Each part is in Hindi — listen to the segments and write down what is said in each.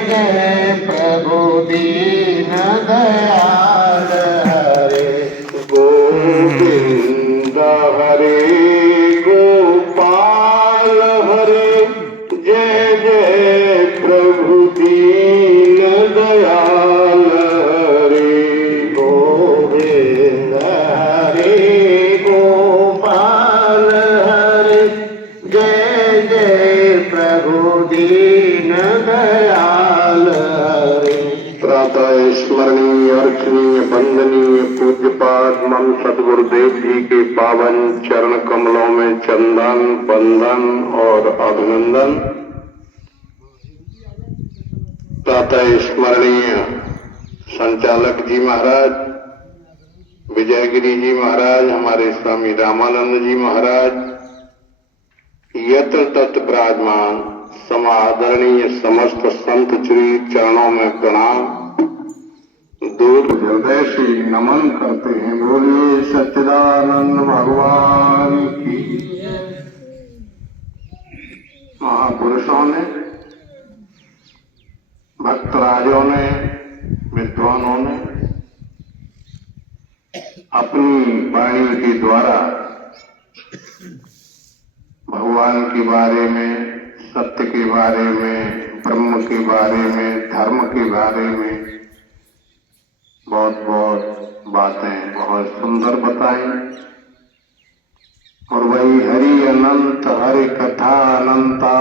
जय प्रभु दीन दयाल हरे गोविंद हरे गोपाल हरे जय जय प्रभु दीन दयाल हरे गोविंद हरे गोपाल हरे जय जय प्रभु दीन दयाल हरे। प्रातः स्मरणीय अर्चनीय वंदनीय पूज्यपाद मम सदगुरुदेव जी के पावन चरण कमलों में चंदन बंदन और अभिनंदन। प्रातः स्मरणीय संचालक जी महाराज, विजयगिरी जी महाराज, हमारे स्वामी रामानंद जी महाराज, यत्र तत्र विराजमान समादरणीय समस्त संत श्री चरणों में प्रणाम, दूर हृदय से नमन करते हैं। बोलिए सच्चिदानंद भगवान की। महापुरुषों ने, भक्तराजों ने, विद्वानों ने अपनी वाणी के द्वारा भगवान के बारे में, सत्य के बारे में, ब्रह्म के बारे में, धर्म के बारे में बहुत बहुत बातें बहुत सुंदर बताई। और वही हरि अनंत हरि कथा अनंता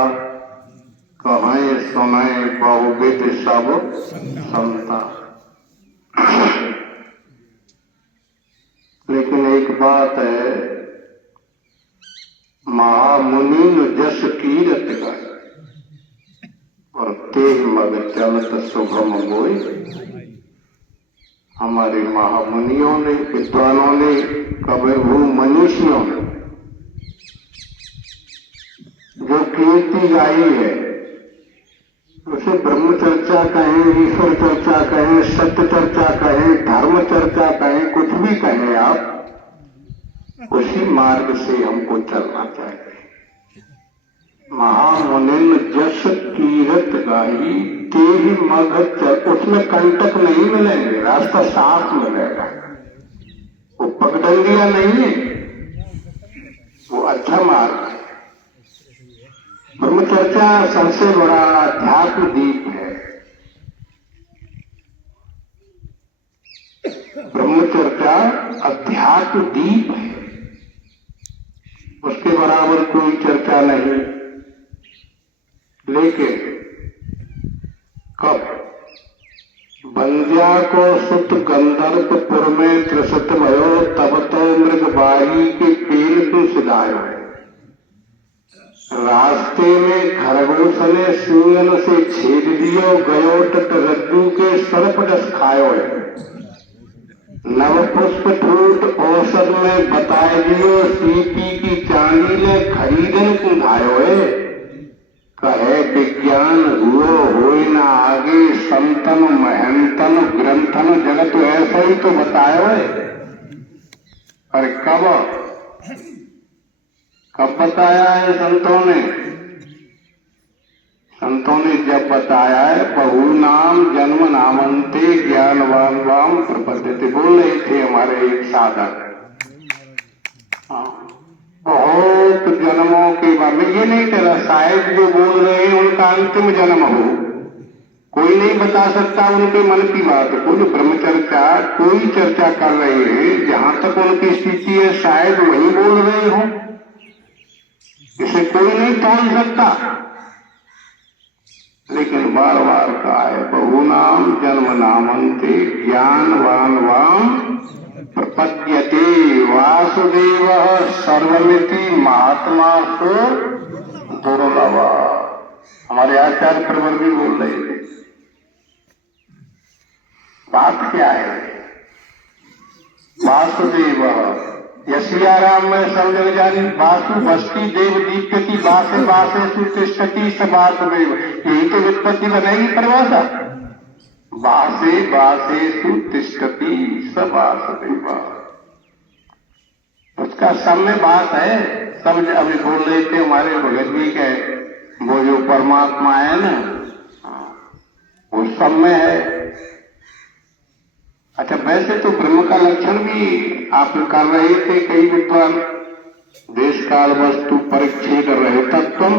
कहें सुने बहुविध सब संता। लेकिन एक बात है, महामुनि जस कीरत गाय और तेह मग चलत शुभम बोई। हमारे महामुनियों ने, विद्वानों ने, कबीरभू मनुष्यों ने जो कीर्ति गाई है, उसे ब्रह्म चर्चा कहें, ईश्वर चर्चा कहें, सत्य चर्चा कहें, धर्म चर्चा कहें, कुछ भी कहें आप, उसी मार्ग से हमको चलना चाहिए। महामुनिन जस कीरत गाई तेहि मग चल, उसमें कंटक नहीं मिलेंगे, रास्ता साफ मिलेगा। वो पगडंडिया नहीं है, वो अच्छा मार्ग है। ब्रह्मचर्चा सबसे बड़ा अध्यात्म दीप है। ब्रह्मचर्चा अध्यात्म दीप है, उसके बराबर कोई चर्चा नहीं। लेकिन कब बंध्या को सुत गंधर्वपुर में त्रसत भयो, तब तो मृग बाही के पेड़ को सिधायो है। रास्ते में खरगोश ने सूंगन से छेद दियो, गयो तट रज्जू के सर्प डस खायो है। नव पुष्प ठूट औषध में बताए दियो, सीपी की चांदी ने खरीदन कुंधायो है। कहे विज्ञान हुओ होई न आगे, संतन महंतन ग्रंथन जगत ऐसा ही तो बतायो है। अरे कब बताया है संतों ने? संतों ने जब बताया है, बहु नाम जन्म नामंते ज्ञानवान वाम प्रपद्यते। बोल रहे थे हमारे एक साधक, बहुत जन्मों के बाद में, ये नहीं कह रहा शायद जो बोल रहे हैं उनका अंतिम जन्म हो, कोई नहीं बता सकता उनके मन की बात। कोई ब्रह्मचर्चा कोई चर्चा कर रहे हैं, जहां तक उनकी स्थिति है शायद वही बोल रहे हो, इसे कोई नहीं तोड़ सकता। लेकिन बार बार कहा है, बहु नाम जन्म नामंते ज्ञानवान वाम प्रपद्यते, वासुदेव सर्वमिति महात्मा सो दुर्लभ। हमारे आचार्य प्रवर भी बोल रहे थे। बात क्या है? वासुदेव यशियाराम में सब जगह जानी, वासु बस्ती देव दीप्यति बासे बासे सुतिष्ठति स वासुदेव। यही तो व्युत्पत्ति बनेगी परिभाषा। बासे बासे सुतिष्ठति स वासुदेव, उसका सब में बात है। सब अभी बोल रहे थे हमारे भगत जी के, वो जो परमात्मा है ना, सब में है। अच्छा, वैसे तो ब्रह्म का लक्षण भी आप कर रहे थे कई विद्वान, देश काल वस्तु परिच्छेद रहितत्वम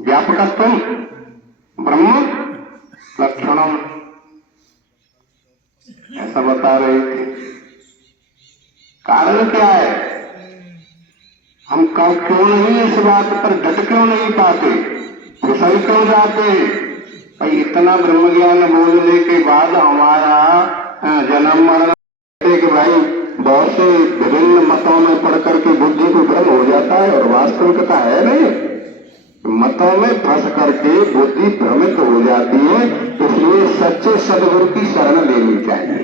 व्यापकत्वम ब्रह्म लक्षणम, ऐसा बता रहे थे। कारण क्या है, हम क्यों नहीं इस बात पर डट क्यों नहीं पाते, फिसल क्यों जाते? भाई इतना ब्रह्म ज्ञान बोलने के बाद हमारा जन्म मरण कि भाई बहुत से विभिन्न मतों में पढ़ करके बुद्धि को भ्रम हो जाता है और वास्तविकता है नहीं, मतों में फंस करके बुद्धि भ्रमित हो जाती है। इसलिए सच्चे सदगुरु की शरण लेनी चाहिए।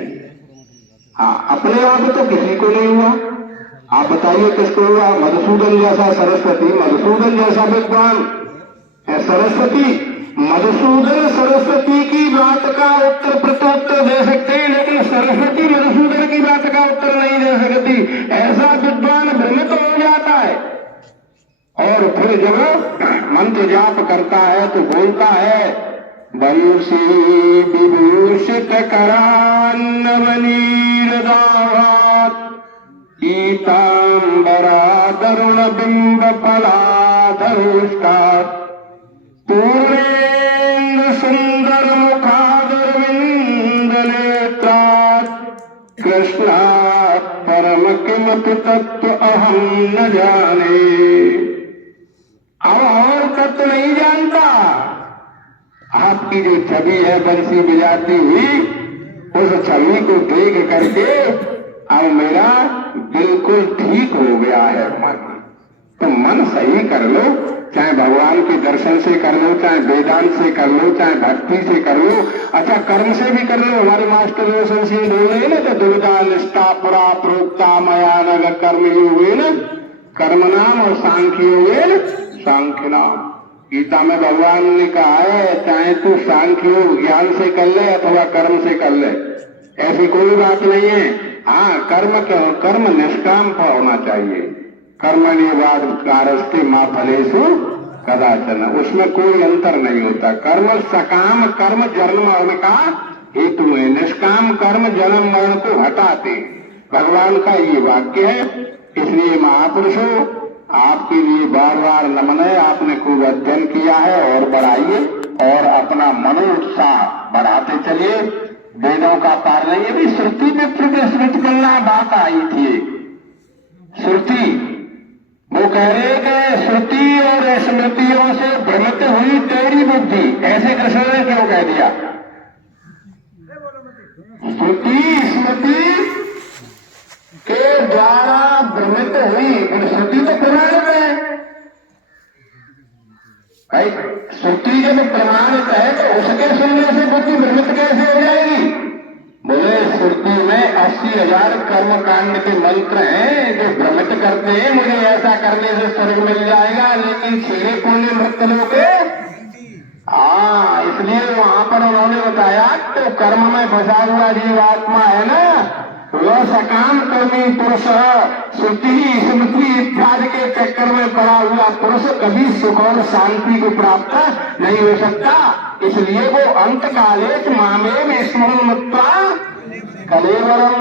हाँ, अपने आप तो किसी को नहीं हुआ, आप बताइए किसको हुआ? मधुसूदन जैसा सरस्वती, मधुसूदन जैसा विद्वान है सरस्वती, मधुसूदन सरस्वती की बात का उत्तर प्रत्युत्तर दे सकते हैं, लेकिन सरस्वती मधुसूदन की बात का उत्तर नहीं दे सकती। ऐसा विद्वान भ्रमित हो जाता है और फिर जब मंत्र जाप करता है तो बोलता है बंसी विभूषित करान्नवनीरदात् पीतांबरा तरुण बिंब फलाधरुष्टात् पूर्णेन्द्र सुंदर मुखादरविंद नेत्रात् कृष्णात् परम किमपि तत्व अहम न जाने। और तत्व नहीं जानता। आपकी जो छवि है बंसी बजाती हुई, उस छवि को देख करके अब मेरा बिल्कुल ठीक हो गया है मन। तो मन सही कर लो, चाहे भगवान के दर्शन से कर लो, चाहे वेदांत से कर लो, चाहे भक्ति से कर लो, अच्छा कर्म से भी कर लो। हमारे मास्टर रोशन सिंह बोल रहे ना, तो दुविधा निष्ठा पुरा प्रोक्ता मया नगर कर्म ही हुए न कर्म नाम और सांख्य हुए न सांख्य नाम। गीता में भगवान ने कहा है चाहे तू सांख्य ज्ञान से कर ले अथवा कर्म से कर ले, ऐसी कोई बात नहीं है। हाँ, कर्म निष्काम का होना चाहिए। कर्मण्येवाद कारस्ते मां फलेषु कदाचन, उसमें कोई अंतर नहीं होता। कर्म सकाम कर्म जन्म मरण का हेतु है, निष्काम कर्म जन्म मरण को हटाते। भगवान का ये वाक्य है। इसलिए महापुरुषों, आपके लिए बार बार नमन है। आपने खूब अध्ययन किया है और बढ़ाइए और अपना मनोत्साह बढ़ाते चलिए। वेदों का पार नहीं, ये भी श्रुति मित्र के स्मृति करना बात आई थी। श्रुति वो कह रहे कि श्रुति और स्मृतियों से भ्रमित हुई तेरी बुद्धि, ऐसे कृष्ण ने क्यों कह दिया? श्रुति स्मृति के द्वारा भ्रमित हुई, श्रुति तो प्रमाणित है भाई। श्रुति जब प्रमाणित है तो उसके सुनने से बुद्धि भ्रमित कैसे हो जाएगी? बोले श्रुति में 80,000 कर्म कांड के मंत्र हैं जो भ्रमित करते हैं मुझे ऐसा करने से स्वर्ग मिल जाएगा, लेकिन छेड़े पुण्य मृत लोगे। हाँ, इसलिए वहां पर उन्होंने बताया तो कर्म में फंसा हुआ जीवात्मा है ना, वह सकाम कर्मी पुरुष श्रुति स्मृति इत्यादि के चक्कर में पड़ा हुआ पुरुष कभी सुख और शांति को प्राप्त नहीं हो सकता। इसलिए वो अंत काले मामे स्मरण मत्वा कलेवरम,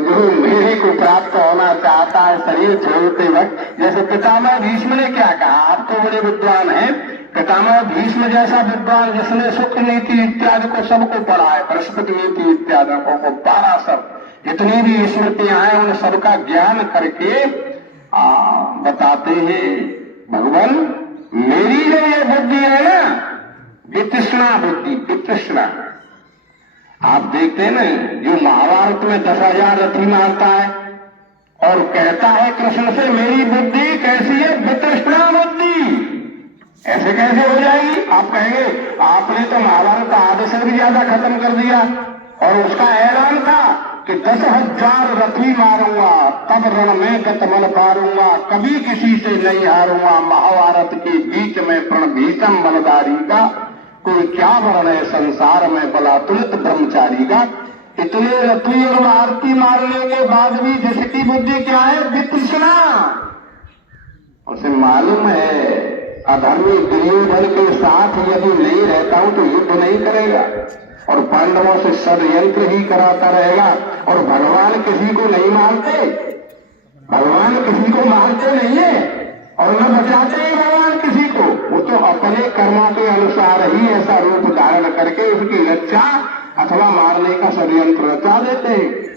जो मेरे को प्राप्त होना चाहता है शरीर छोड़ते वक्त। जैसे पितामह भीष्म ने क्या कहा, आप तो बड़े विद्वान हैं, पितामह भीष्म जैसा विद्वान जिसने सुख नीति इत्यादि को सबको पढ़ा है, बृहस्पति नीति इत्यादि को पाराशर जितनी भी स्मृतियां हैं उन सबका ज्ञान करके बताते हैं भगवान मेरी जो ये बुद्धि है ना, वितृष्णा बुद्धि, वितृष्णा। आप देखते हैं ना, जो महाभारत में 10,000 रथी मारता है और कहता है कृष्ण से मेरी बुद्धि कैसी है? वितृष्णा बुद्धि। ऐसे कैसे हो जाएगी? आप कहेंगे आपने तो महाभारत आधे से भी ज्यादा खत्म कर दिया, और उसका ऐलान था कि 10,000 रथी मारूंगा तब रण में गतमल पारूंगा, कभी किसी से नहीं हारूंगा। महाभारत के बीच में प्रणभीषम बलधारी का कोई क्या वर्ण है संसार में बलातुलित ब्रह्मचारी का। इतने रथी और आरती मारने के बाद भी जिसकी बुद्धि क्या है? वितृष्णा। उसे मालूम है अधर्मी दुर्योधन के साथ यदि नहीं रहता हूं तो युद्ध नहीं करेगा और पांडवों से षड्यंत्र ही कराता रहेगा। और भगवान किसी को नहीं मारते, भगवान किसी को मारते नहीं है और न बचाते हैं भगवान किसी को। वो तो अपने कर्मों के अनुसार ही ऐसा रूप धारण करके उसकी रक्षा अथवा मारने का षड्यंत्र रचा देते हैं।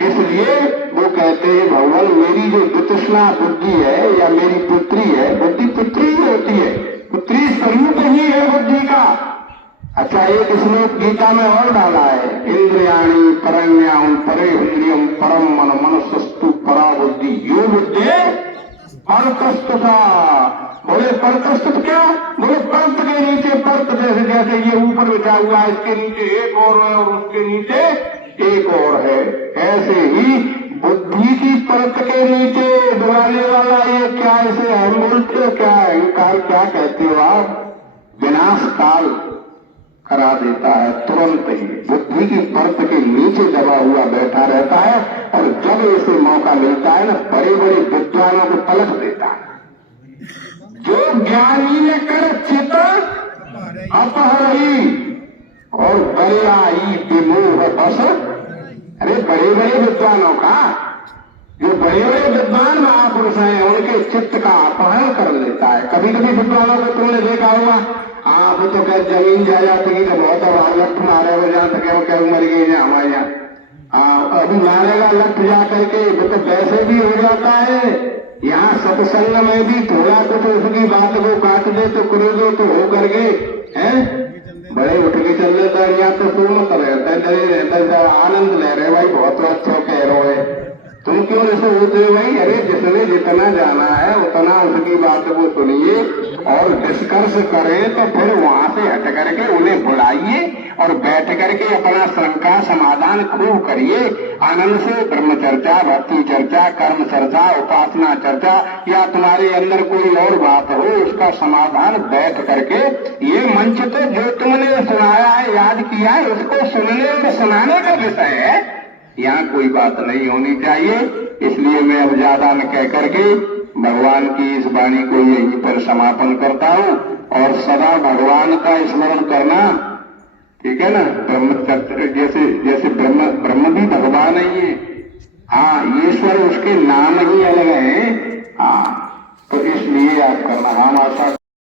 इसलिए वो कहते हैं भगवान मेरी जो वितृष्णा बुद्धि है या मेरी पुत्री है, बुद्धि पुत्री ही होती है, पुत्री स्वरूप ही है बुद्धि का। अच्छा, एक श्लोक गीता में और डाला है, इंद्रियाणी परम्याम परे इंद्रियम परम मन मनसस्तु परा बुद्धि यो बुद्धि परतस्तुता। बोले परतस्तुत क्या? बोले परत के नीचे परत, जैसे ये ऊपर बिछा हुआ है इसके नीचे एक और है और उसके नीचे एक और है, ऐसे ही बुद्धि की परत के नीचे डुबाने वाला ये क्या, इसे हम बोलते हो क्या, अहंकार क्या कहते हो आप, विनाश काल करा देता है तुरंत ही। बुद्धि की परत के नीचे दबा हुआ बैठा रहता है और जब इसे मौका मिलता है ना बड़े बड़े विद्वानों को पलट देता है। जो ज्ञानी ने कर चित अपहरी और बड़े आई विमोह बस। अरे बड़े बड़े विद्वानों का, जो बड़े बड़े विद्वान महापुरुष हैं उनके चित्त का अपहरण कर लेता है। कभी कभी विद्वानों को तुमने देखा होगा, आप तो कह जमीन जायदाद की तो बहुत और लठ मारे हुए जहां तक वो क्या मर गई है हमारे यहाँ, अभी मारेगा लठ जा करके वो तो वैसे भी हो जाता है। यहाँ सत्संग में भी थोड़ा कुछ उसकी बात को काट दे तो क्रोधो तो हो करके हैं बड़े उठ के चल देता है। यहाँ तो तुम मत रहता डरे रहता, आनंद ले रहे भाई, बहुत अच्छा कह रहे हो, तुम क्यों ऐसे होते हो भाई? अरे जिसने जितना जाना है उतना उसकी बात को सुनिए और डिस्कर्स करें तो फिर वहां से हट करके उन्हें बुलाइए और बैठ करके अपना शंका समाधान खूब करिए। आनंद से ब्रह्म चर्चा, भक्ति चर्चा, कर्म चर्चा, उपासना चर्चा या तुम्हारे अंदर कोई और बात हो उसका समाधान बैठ करके, ये मंच तो जो तुमने सुनाया है याद किया है उसको सुनने और सुनाने का विषय है, यहाँ कोई बात नहीं होनी चाहिए। इसलिए मैं अब ज्यादा न कह करके भगवान की इस वाणी को यहीं पर समापन करता हूँ और सदा भगवान का स्मरण करना, ठीक है ना। ब्रह्म जैसे जैसे ब्रह्म भी भगवान ही है, हाँ ईश्वर उसके नाम ही अलग है, हाँ तो इसलिए आप करना। हम आशा